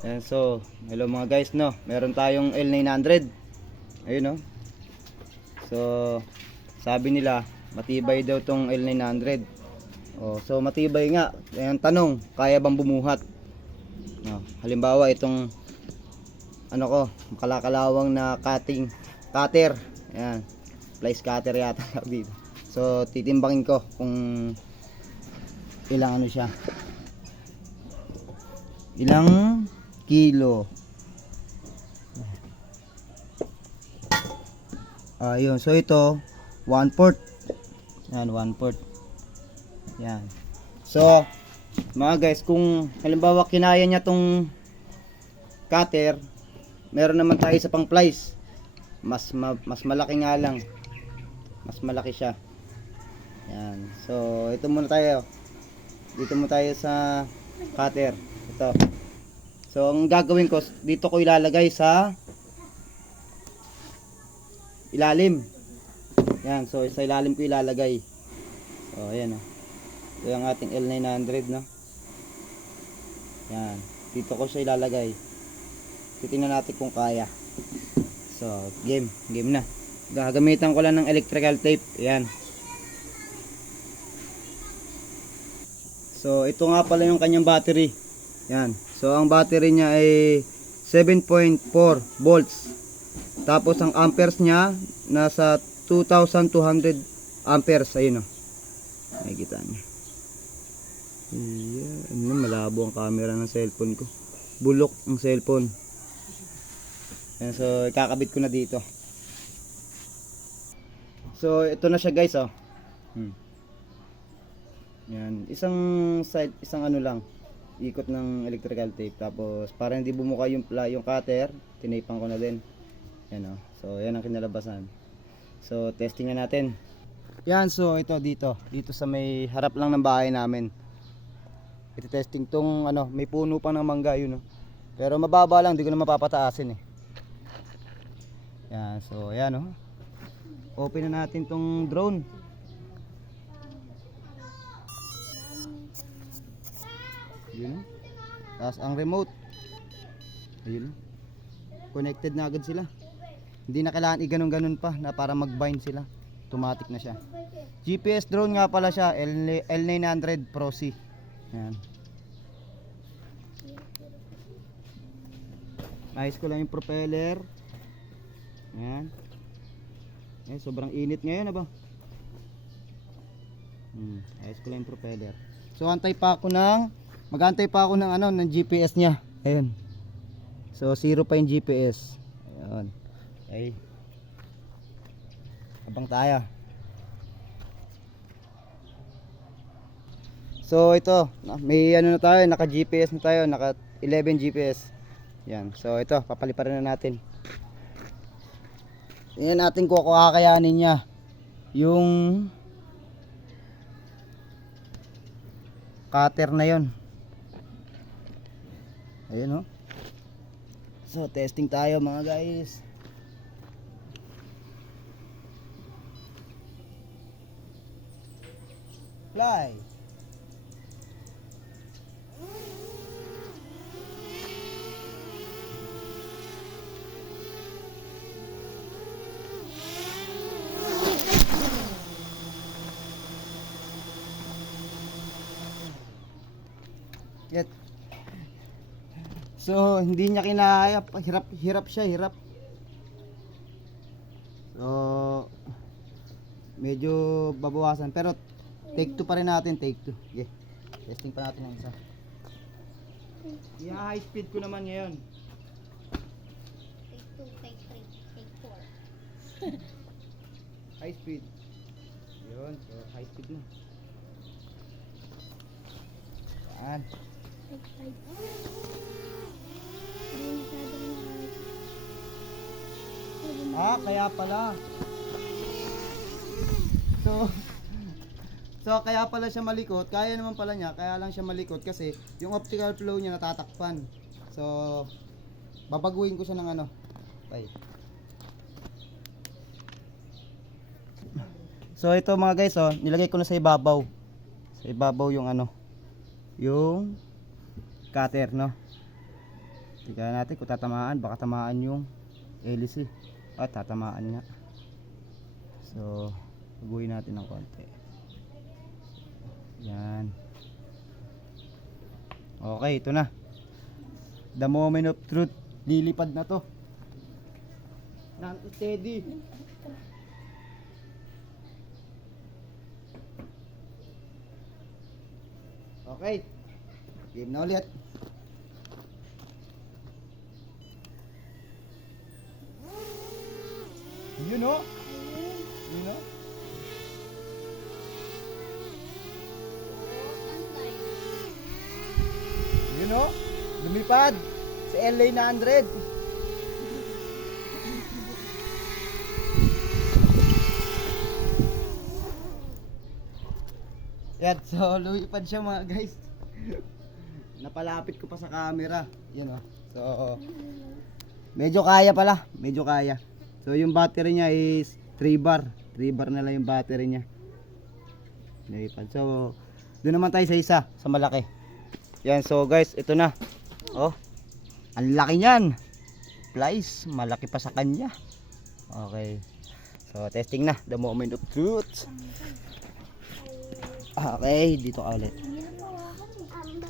Ayan, so, hello mga guys, no. Meron tayong L900. Ayun, no. So, sabi nila, matibay daw tong L900. Oh, so matibay nga. Ayan, tanong, kaya bang bumuhat? No, halimbawa itong ano ko, makalakalawang na cutter. Ayan, flies cutter yata dito. So, titimbangin ko kung ilang ano siya. Ilang kilo. Ayun, so ito 1/4. Yan, 1/4. Yan. So, mga guys, kung halimbawa kinaya niya tong cutter, meron naman tayo sa pang plies. Mas malaki nga lang. Mas malaki siya. Yan. So, ito muna tayo. Dito muna tayo sa cutter. Ito. So, ang gagawin ko, dito ko ilalagay sa ilalim. Yan, so sa ilalim ko ilalagay. So, ayan o. Ito yung ating L900, no? Yan. Dito ko siya ilalagay. Titingnan natin kung kaya. So, game na. Gagamitan ko lang ng electrical tape. Ayan. So, ito nga pala yung kanyang battery. Yan. So, ang battery niya ay 7.4 volts. Tapos, ang amperes niya nasa 2,200 amperes. Ayun o. Nakikita niyo. Ayan. Malabo ang camera ng cellphone ko. Bulok ang cellphone. Ayan, so, ikakabit ko na dito. So, ito na siya guys, oh. Yan, isang side, isang ano lang, ikot ng electrical tape. Tapos para hindi bumuka yung cutter, tinaypan ko na din. Yan, oh. So, yan ang kinalabasan. So, testing na natin. Yan, so ito dito sa may harap lang ng bahay namin. Ito testing tong ano, may puno pa ng mangga yun, oh. Pero mababa lang, hindi ko na mapapataasin eh. Yan, so yan, oh. Open na natin tong drone. Yun. Tapos ang remote. Ayun. Connected na agad sila. Hindi na kailangan i-ganon-ganon pa na para mag-bind sila. Automatic na siya. GPS drone nga pala siya, L900 Pro C. Yan. Ayos ko lang yung propeller. Yan. Eh, sobrang init ngayon, aba. Ayos ko lang yung propeller. So mag-antay pa ako ng ano, ng GPS niya. Ayun. So 0 pa yung GPS. Ayun. Okay. Abang tayo. So ito, may ano na tayo, naka GPS na tayo, naka 11 GPS. Yan. So ito, papaliparan na natin. Tingnan natin kung kakayanin niya yung cutter na yon. Ayun, oh. So testing tayo mga guys. Fly. Get. So hindi niya kinaya, hirap siya, hirap. So medyo babawasan pero take 2 pa rin natin, take 2. Okay. Testing pa natin ang isa. High speed ko naman ngayon. Take 2, take 3, take 4. High speed. Yun, so high speed na. Yan. Take 5. Kaya pala. So kaya pala siya malikot. Kaya naman pala niya, kaya lang siya malikot kasi yung optical flow niya natatakpan. So babaguhin ko siya ng ano. Okay. So ito mga guys, oh, nilagay ko na sa ibabaw. Sa ibabaw yung ano, yung cutter, no. Tignan natin kung tatamaan. Baka tamaan yung hélice. At tatamaan nga. So, baguhin natin ng konti. Yan. Okay, ito na. The moment of truth. Lilipad na to. Steady. Okay. Game na ulit. Yun o. Yun o. Yun o. Lumipad. Sa LA 900. Yan, so lumipad siya mga guys. Napalapit ko pa sa camera. Yan o. So, medyo kaya pala. Medyo kaya. So, yung battery niya is 3 bar. 3 bar na lang yung battery niya. Lumipad. So, doon naman tayo sa isa. Sa malaki. Yan, so guys, ito na. Oh, ang laki niyan. Flies, malaki pa sa kanya. Okay. So, testing na. The moment of truth. Okay, dito ka ulit.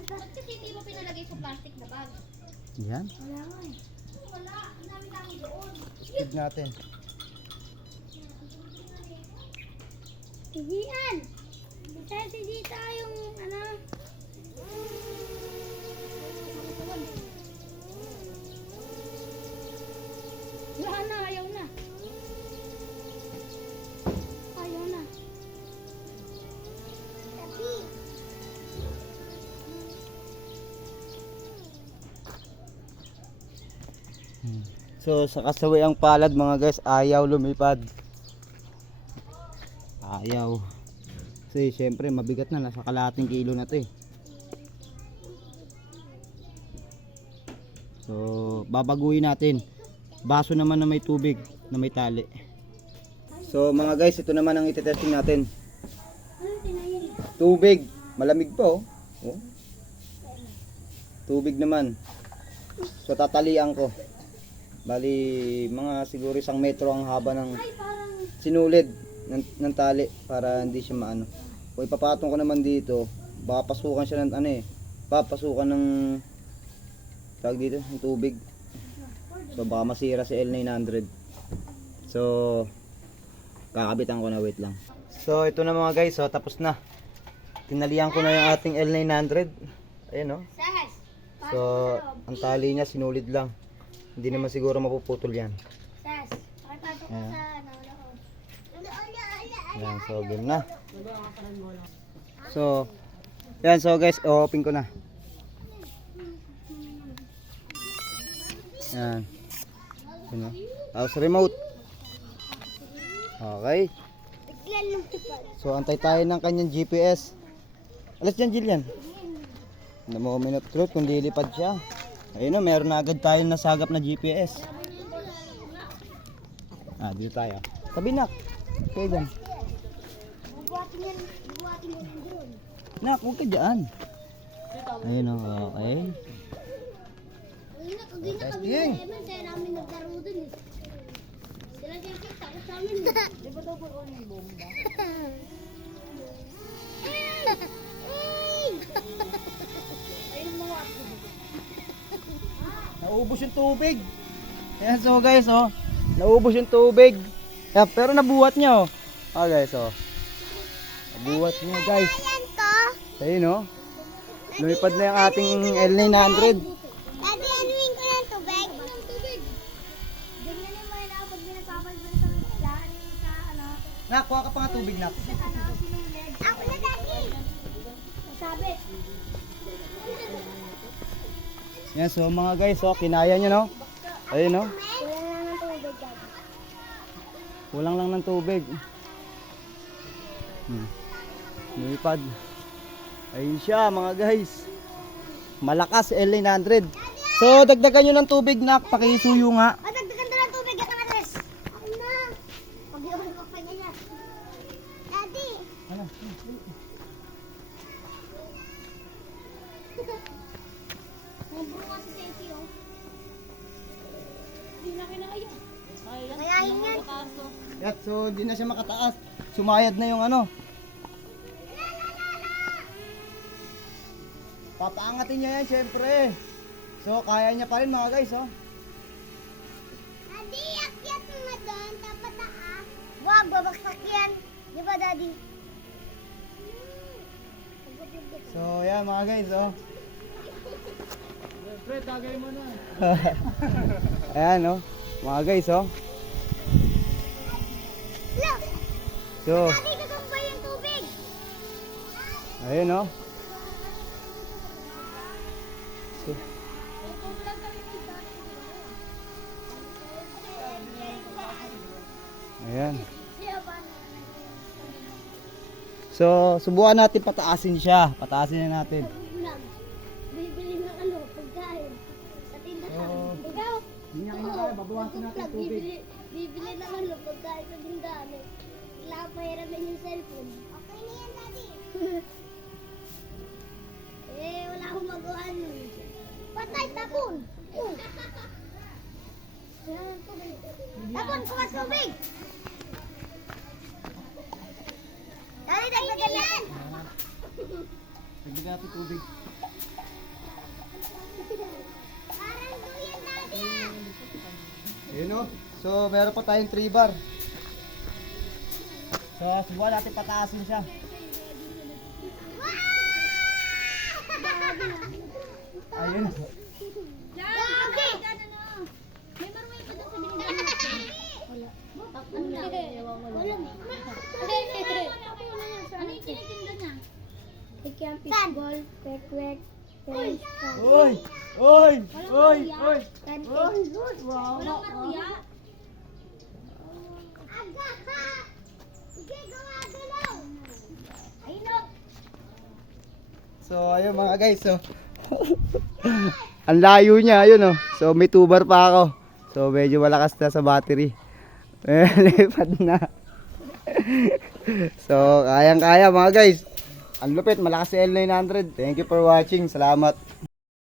Bakit kasi hindi mo pinalagay sa plastic na bag? Yan. Wala nga eh. Wala, ang dami namin doon. Speed natin. Sigian! Kasi dito yung ano. Wala na, ayaw na. Ayaw na. Tapi. So, sa kasawiang palad mga guys, ayaw lumipad. Ayaw. Kasi syempre mabigat na, nasa kalahating kilo na to eh. So, babaguhin natin. Baso naman na may tubig, na may tali. So mga guys, ito naman ang itetesting natin. Tubig, malamig pa oh. Oh. Tubig naman. So tatalian ko. Bali mga siguro 1 metro ang haba ng sinulid ng tali para hindi siya maano. Kung ipapatong ko naman dito, baka pasukan siya ng ano eh. Papasukan ng tawag dito, ng tubig. So baka masira si L900. So kakabitan ko na, wait lang. So ito na mga guys, so tapos na. Tinalian ko na yung ating L900. Ayan oh. So ang tali niya sinulid lang. Hindi naman siguro mapuputol yan. Ayan. Ayan, so game na. So yan, so guys, open ko na. Yan. Yan oh. Tapos remote. Okay. So antay tayo ng kanyang GPS. Alas dyan, Jillian. The moment of truth, kung lilipad siya. Ayun na, meron na agad tayong nasagap na GPS. Ah, dito tayo. Tabi nak. Okay dyan. Nak, huwag ka dyan. Ayun o, okay. Testing. Kaya namin naglaro dun eh. Sila kaya takot sa amin. Di ba daw po yung bomba? Ayun mga ako. Naubos yung tubig. Ayan, so guys, oh. Naubos yung tubig. Yeah, pero nabuhat niya, oh. Ah, guys, oh. Nabuhat niya, guys. Ayun, oh. Lumipad na yung ating L900. Daddy, anuin ko ng tubig? Ng tubig. Ganyan yung mga na pag pinagpapalban sa ano. Nak, kuha ka pa nga tubig, nak. Ako na, Daddy. Sabit. Yan, so mga guys, oh, kinaya niya, no? Ayun, no? Wala na ng tubig, Daddy. Kulang lang ng tubig. Lumipad. Ayun siya, mga guys. Malakas, L900. So, dagdagan nyo ng tubig, nak. Pakisuyo nga. Dagdagan na ng tubig at Andres. Ako na. Pag-iwan ko pa niya. Daddy. Ano? Naburo nga si Sesi, oh. Mayahin yan. Yan, so di na siya makataas. Sumayad na yung ano. Papaangatin niya yan, syempre. So, kaya niya pa rin mga guys, oh. Daddy, akyat mo na doon, dapat taas. Wag, babaksak yan. Di ba, Daddy? So, yan mga guys, oh. Fred, tagay mo na. Ayan, oh. Mga guys, oh. Look! So, Daddy, gagambay yung tubig. ayun, oh. So, ayan. So, subukan natin pataasin siya. Pataasin na natin. Bibili ng ano, pagkain. Sa tindahan. Oo. Ikaw? Hindi niya kinakaya, babawasan natin yung tubig. Bibili ng ano, pagkain sa tindahan. Kailangan pahiramin yung cellphone. Okay na yan, Daddy. Wala akong magawa nun. Patay, tapon. Tapon, kuha tubig. Daddy, dagdagan yan. Nagdagan natin tubig. Parang duyan, Daddy. Ayun, oh. So, meron pa tayong 3 bar. So, subukan natin pataasin siya. Ayun. Gagi! Walang. Ano yung tinitinda niya? Ikiam fishball, kwek-kwek, french fries. Oy! Oy! Oy! Oy! Pancakes. Walang kuya. Aga ka! Sige, gawa galaw! Ayun o! So, ayun mga guys, so. Ang layo niya, ayun, oh. So, may 2 bar pa ako. So, medyo malakas na sa battery. Lipad na. So, kayang-kaya mga guys. Ang lupit, malakas si L900. Thank you for watching. Salamat.